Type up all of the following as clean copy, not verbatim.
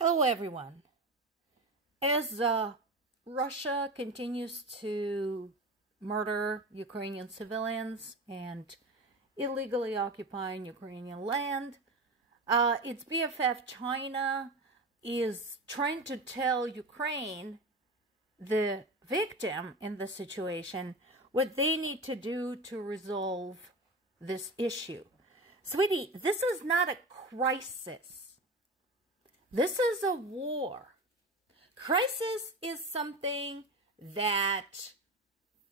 Hello everyone. As Russia continues to murder Ukrainian civilians and illegally occupying Ukrainian land, its BFF China is trying to tell Ukraine, the victim in the situation, what they need to do to resolve this issue. Sweetie, this is not a crisis. This is a war. Crisis is something that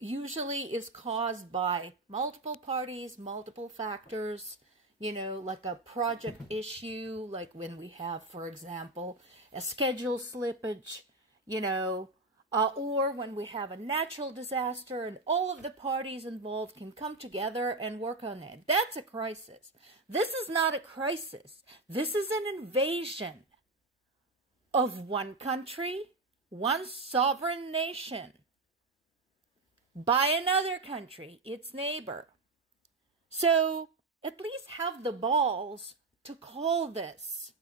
usually is caused by multiple parties, multiple factors, like a project issue, like when we have, for example, a schedule slippage, or when we have a natural disaster and all of the parties involved can come together and work on it. That's a crisis. This is not a crisis. This is an invasion of one country, one sovereign nation, by another country, its neighbor. So at least have the balls to call this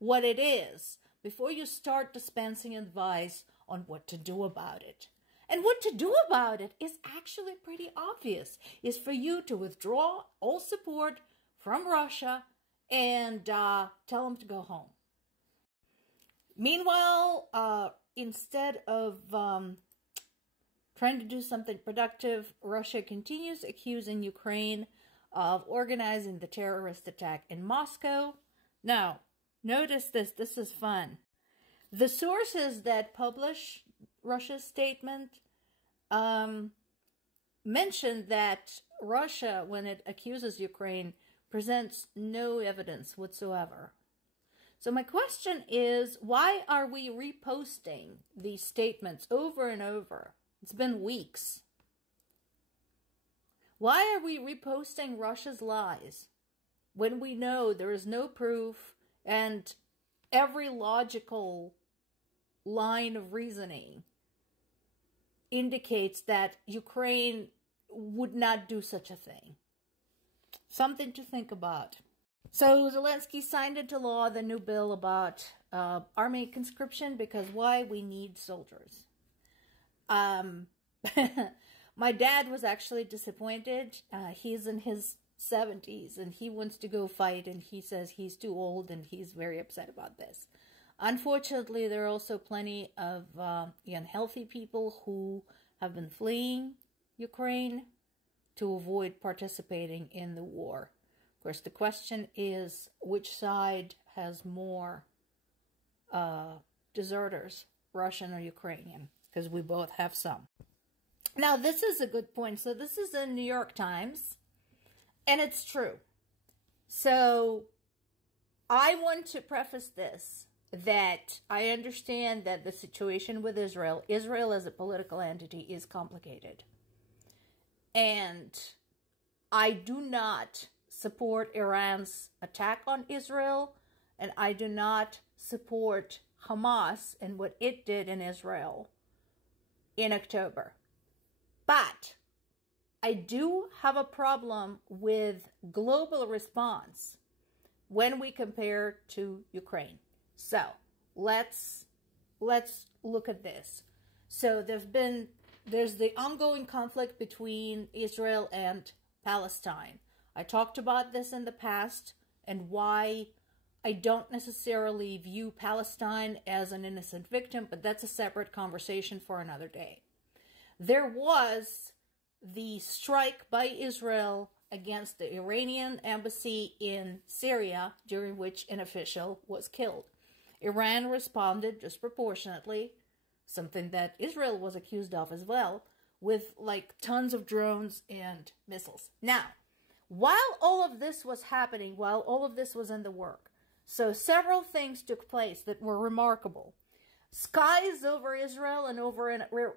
what it is before you start dispensing advice on what to do about it. And what to do about it is actually pretty obvious, is for you to withdraw all support from Russia and tell them to go home. Meanwhile, instead of trying to do something productive, Russia continues accusing Ukraine of organizing the terrorist attack in Moscow. Now, notice this. This is fun. The sources that publish Russia's statement mention that Russia, when it accuses Ukraine, presents no evidence whatsoever. So my question is, why are we reposting these statements over and over? It's been weeks. Why are we reposting Russia's lies when we know there is no proof and every logical line of reasoning indicates that Ukraine would not do such a thing? Something to think about. So Zelensky signed into law the new bill about army conscription, because why? We need soldiers. My dad was actually disappointed. He's in his 70s and he wants to go fight, and he says he's too old, and he's very upset about this. Unfortunately, there are also plenty of unhealthy people who have been fleeing Ukraine to avoid participating in the war. Of course, the question is, which side has more deserters, Russian or Ukrainian? Because we both have some. Now, this is a good point. So this is in New York Times, and it's true. So I want to preface this, that I understand that the situation with Israel as a political entity is complicated. And I do not support Iran's attack on Israel, and I do not support Hamas and what it did in Israel in October. But I do have a problem with global response when we compare to Ukraine. So let's look at this. So there's the ongoing conflict between Israel and Palestine. I talked about this in the past and why I don't necessarily view Palestine as an innocent victim, but that's a separate conversation for another day. There was the strike by Israel against the Iranian embassy in Syria, during which an official was killed. Iran responded disproportionately, something that Israel was accused of as well, with like tons of drones and missiles. Now, while all of this was happening, while all of this was in the work, so several things took place that were remarkable. Skies over Israel and over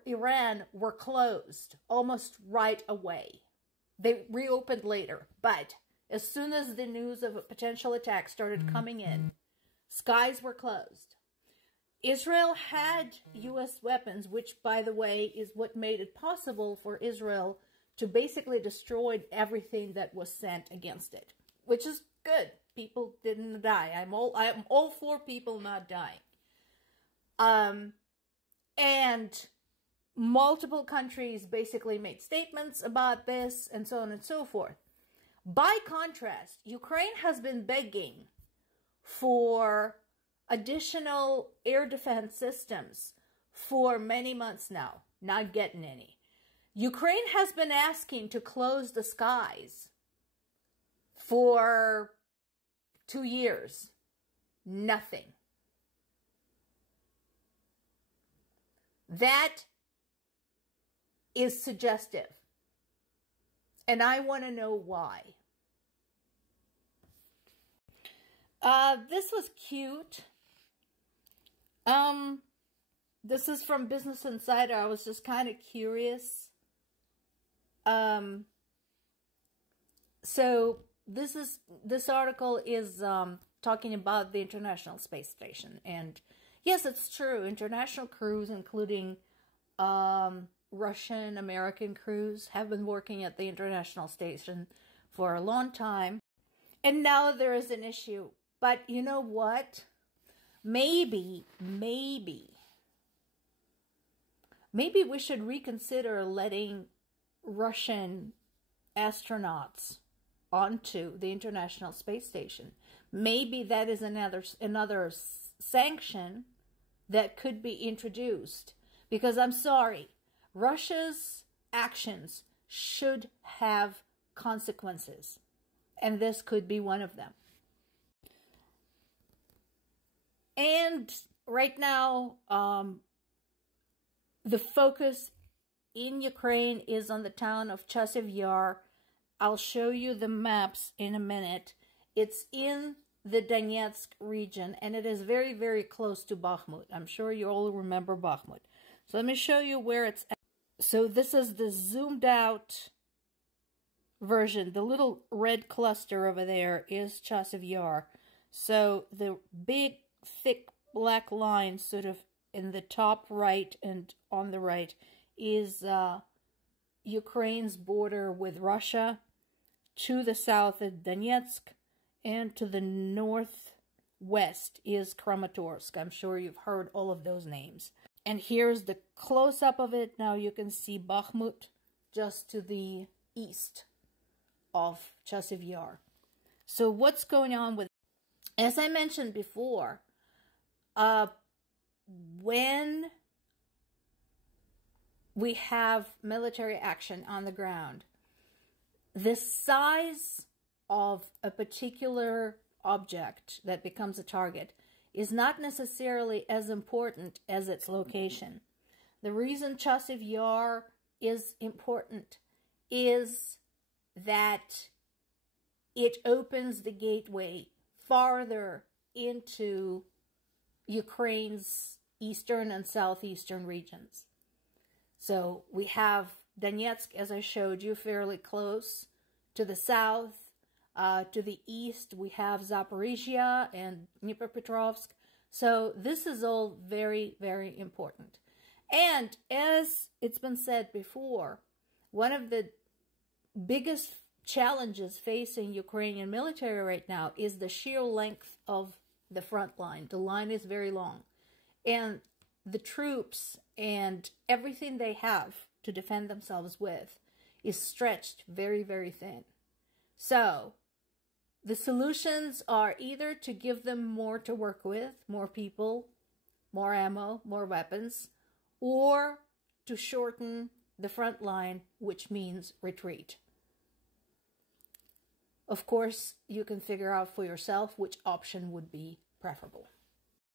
Iran were closed almost right away. They reopened later, but as soon as the news of a potential attack started coming in, skies were closed. Israel had U.S. weapons, which, by the way, is what made it possible for Israel to basically destroy everything that was sent against it, which is good. people didn't die. I'm all for people not dying. And multiple countries basically made statements about this and so on and so forth. By contrast, Ukraine has been begging for additional air defense systems for many months now, not getting any. Ukraine has been asking to close the skies for 2 years. Nothing. That is suggestive. And I want to know why. This was cute. This is from Business Insider. I was just kind of curious. So this article is talking about the International Space Station. And yes, it's true. International crews, including Russian, American crews, have been working at the International Station for a long time. And now there is an issue. But you know what? Maybe we should reconsider letting Russian astronauts onto the International Space Station. Maybe that is another sanction that could be introduced. Because I'm sorry, Russia's actions should have consequences. And this could be one of them. And right now, the focus in Ukraine is on the town of Chasiv Yar. I'll show you the maps in a minute. It's in the Donetsk region, and it is very, very close to Bakhmut. I'm sure you all remember Bakhmut. So let me show you where it's at. So this is the zoomed out version. The little red cluster over there is Chasiv Yar. So the big, thick black line sort of in the top right and on the right is Ukraine's border with Russia. To the south is Donetsk, and to the northwest is Kramatorsk. I'm sure you've heard all of those names. And here's the close-up of it. Now you can see Bakhmut just to the east of Chasiv Yar. So what's going on with... As I mentioned before, when we have military action on the ground, the size of a particular object that becomes a target is not necessarily as important as its location. The reason Chasiv Yar is important is that it opens the gateway farther into Ukraine's eastern and southeastern regions. So we have Donetsk, as I showed you, fairly close. To the south, to the east, we have Zaporizhia and Dnipropetrovsk. So this is all very, very important. And as it's been said before, one of the biggest challenges facing Ukrainian military right now is the sheer length of the front line. The line is very long. And the troops and everything they have to defend themselves with is stretched very, very thin. So the solutions are either to give them more to work with, more people, more ammo, more weapons, or to shorten the front line, which means retreat. Of course, you can figure out for yourself which option would be preferable.